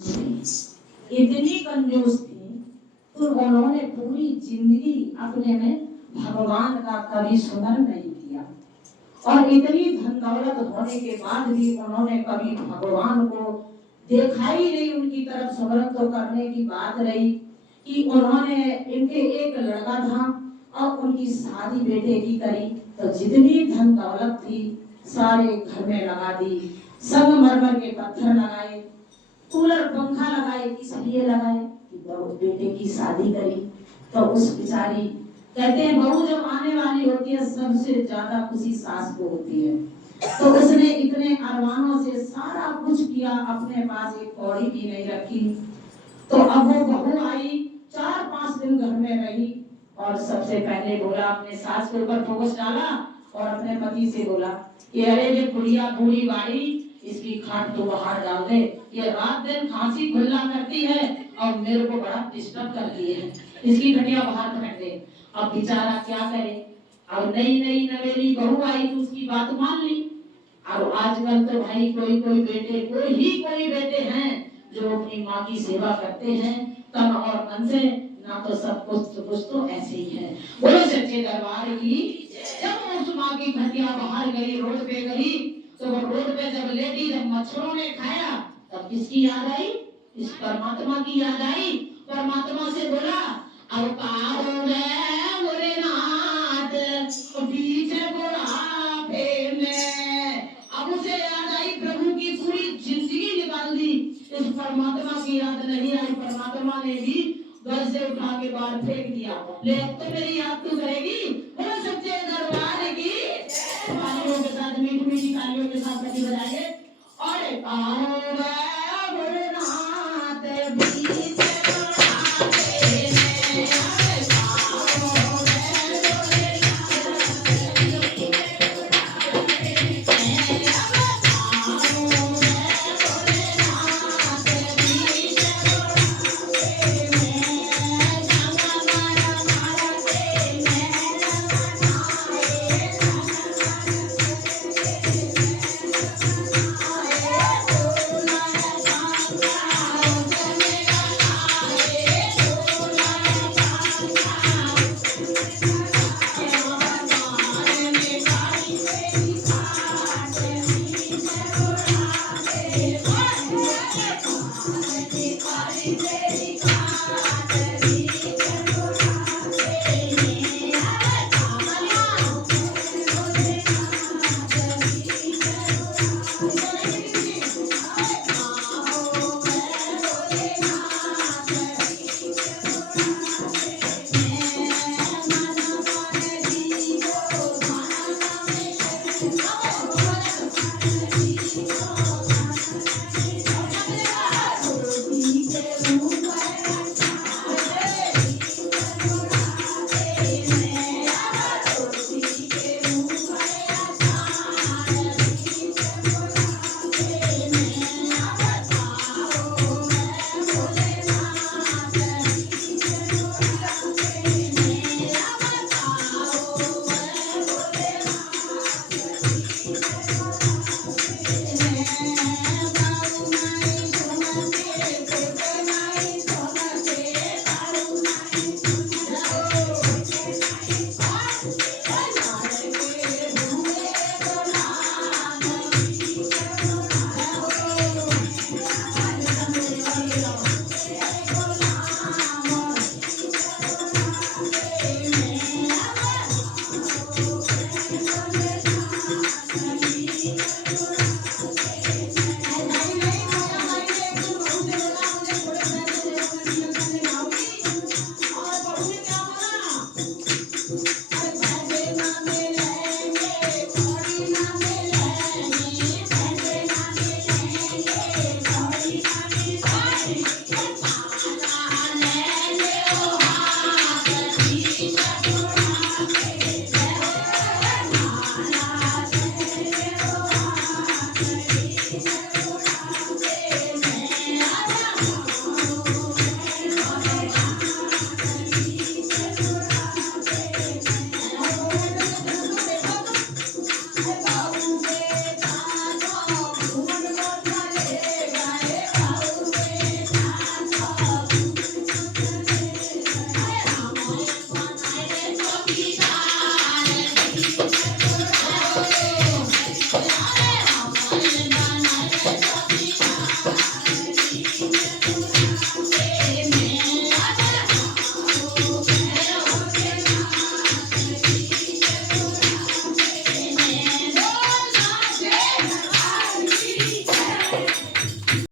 इतनी कंजूस थी तो उन्होंने पूरी जिंदगी अपने में भगवान का कभी स्मरण नहीं किया, और इतनी धन दौलत होने के बाद भी उन्होंने कभी भगवान को देखा ही नहीं। उनकी तरफ स्मरण तो करने की बात रही कि उन्होंने, इनके एक लड़का था और उनकी शादी बेटे की करी तो जितनी धन दौलत थी सारे घर में लगा दी, संगमरमर के पत्थर लगाए, कूलर पंखा लगाए, इसलिए लगाए कि बेटे की शादी करी। तो उस बेचारी, कहते हैं बहू जब आने वाली होती है सबसे ज्यादा खुशी सास को होती है, तो उसने इतने अरमानों से सारा कुछ किया, अपने पास एक कौड़ी भी नहीं रखी। तो अब वो बहू आई, 4-5 दिन घर में रही और सबसे पहले बोला, अपने सास के ऊपर फोकस डाला और अपने पति से बोला कि अरे ये बुढ़िया बूढ़ी बाड़ी, इसकी खाट तो बाहर डाल दे, ये रात दिन खांसी खुल्ला करती है और मेरे को बड़ा डिस्टर्ब करती है, इसकी खटिया बाहर फेंक दे। अब बेचारा क्या करे, अब नई नई नवेली बहू आई तो उसकी बात मान ली। और आजकल तो भाई कोई कोई बेटे हैं जो अपनी माँ की सेवा करते हैं तन और मन से, ना तो सब कुछ तो ऐसे ही है। बोलो सच्चे दरबार की। जब उस माँ की खटिया बाहर गई, रोड पे गई, तो वो रोड पे जब लेटी, जब मच्छरों ने खाया तब किसकी याद आई? इस परमात्मा की याद आई। परमात्मा से बोला, अवतारो में मोरे नाथ पीछे बुढ़ापे में। अब उसे याद आई, प्रभु की पूरी जिंदगी निकाल दी, इस परमात्मा की याद नहीं आई। परमात्मा ने भी घर से उठा के बाहर फेंक दिया। ले अब तो मेरी याद तू करेगी। बोलो सच्चे दरबार की। तालियों के साथ, मीठी मीठी तालियों के साथ बजाइए। और